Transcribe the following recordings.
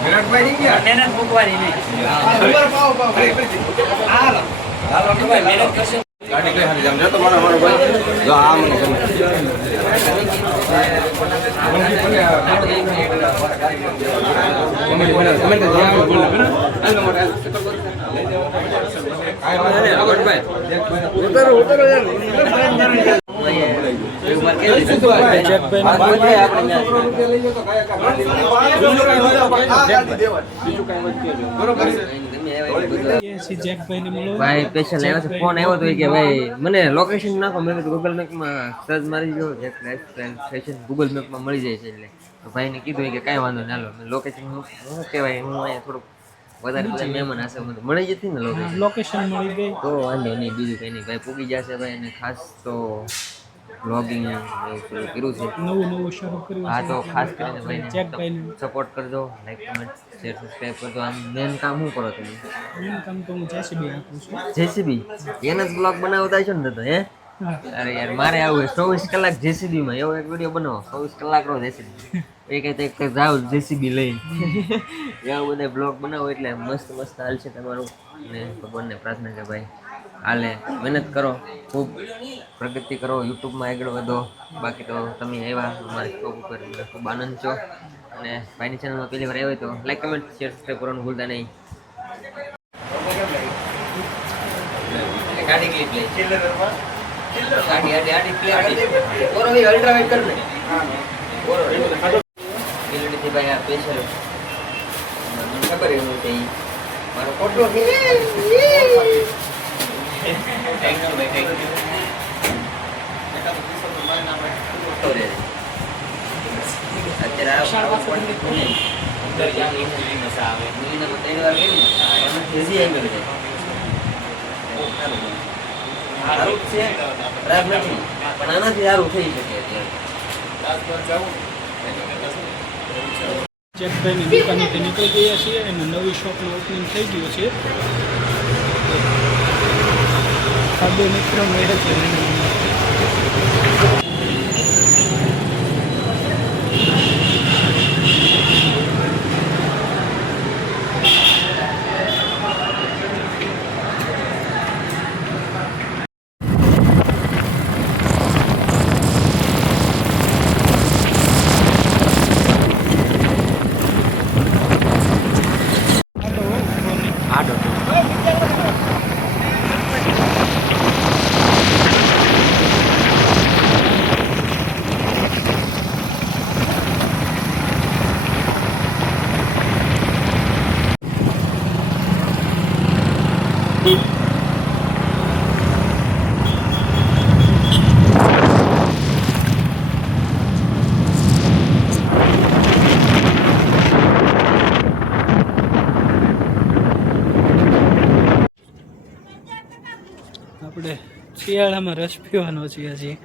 વિરાટભાઈ નહીં ગયા મહેનત મૂકવાની નહીં. હાલો. મહેનત કરશો ગાડી કઈ હારી આમ જતો મારો મારો ભાઈ જો આ મને ગમે. કમેન્ટ બનાવો, કમેન્ટ જ આવે બોલો. હાલ નંબર, હાલ. હાલ, આગળભાઈ. ઉતારો, ઉતારો યાર. એ છે જેકભાઈને મળો ભાઈ સ્પેશિયલ આવ્યો છે. ફોન આવ્યો તો કે ભાઈ મને લોકેશન નાખો. મેં કીધું ગૂગલ મેપમાં સર્ચ મારી ગયો એક ફેશન ગૂગલ મેપમાં મળી જાય છે એટલે. તો ભાઈને કીધું કે કાંઈ વાંધો ના લો લોકેશન શું કહેવાય? હું અહીંયા થોડુંક વધારે બધા મહેમાન હશે મને મળી જતી ને લોકેશન લોકેશન મળી ગઈ. તો વાંધો નહીં બીજું કંઈ નહીં. ભાઈ પૂગી જશે ભાઈ અને ખાસ તો બ્લોગિંગ શરૂ કર્યું છે. નવું નવું શરૂ કર્યું હા તો ખાસ કરીને ભાઈને કરીને સપોર્ટ કરજો લાઈક કમેન્ટ શેર સબસ્ક્રાઈબ કરજો. આમ મેન કામ શું કરો તમે? મેન કામ તો હું જેસીબી આપું છું. જેસીબી? એને જ બ્લોગ બનાવતા છો ને તો હે? અરે યાર મારે આવું ચોવીસ કલાક જેસીબીમાં. એવો એક વીડિયો બનાવો. ચોવીસ કલાક નો જેસીબી. એ કઈ એક જાવ જેસીબી લઈ એવા બધા બ્લોગ બનાવો એટલે મસ્ત મસ્ત હાલ છે તમારું. અને ભગવાનને પ્રાર્થના કે ભાઈ. હાલે, મહેનત કરો, ખૂબ પ્રગતિ કરો, યુટ્યુબમાં આગળ વધો. બાકી તો તમે આવ્યા, અમારી શોપ ઉપર ખૂબ આનંદ છો. અને ભાઈની ચેનલમાં પહેલી વાર આવ્યો તો લાઈક કમેન્ટ શેર સબસ્ક્રાઈબ કરવાનું ભૂલતા નહીં. ગાડી ભાઈ આ સ્પેશિયલ ખબર મારો ફોટો થેન્ક યુ ભાઈ થેન્ક યુ પણ આનાથી સારું થઈ શકે ચેક જેકભાઈની દુકાનેથી નીકળી ગયા છીએ અને નવી શોપનું ઓપનિંગ થઈ ગયું છે. બે મિત્રો મળે શિયાળામાં રસ પીવાનો છે હજી.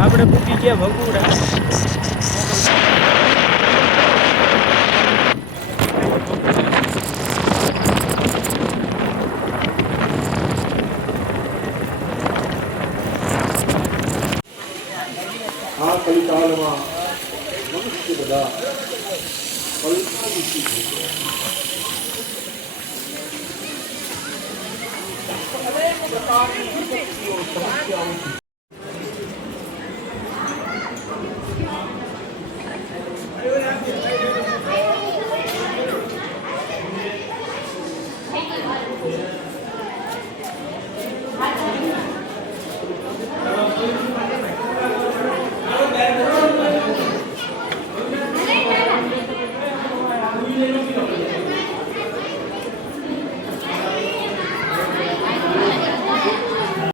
આપણે પૂકી ગયા ભગુડા.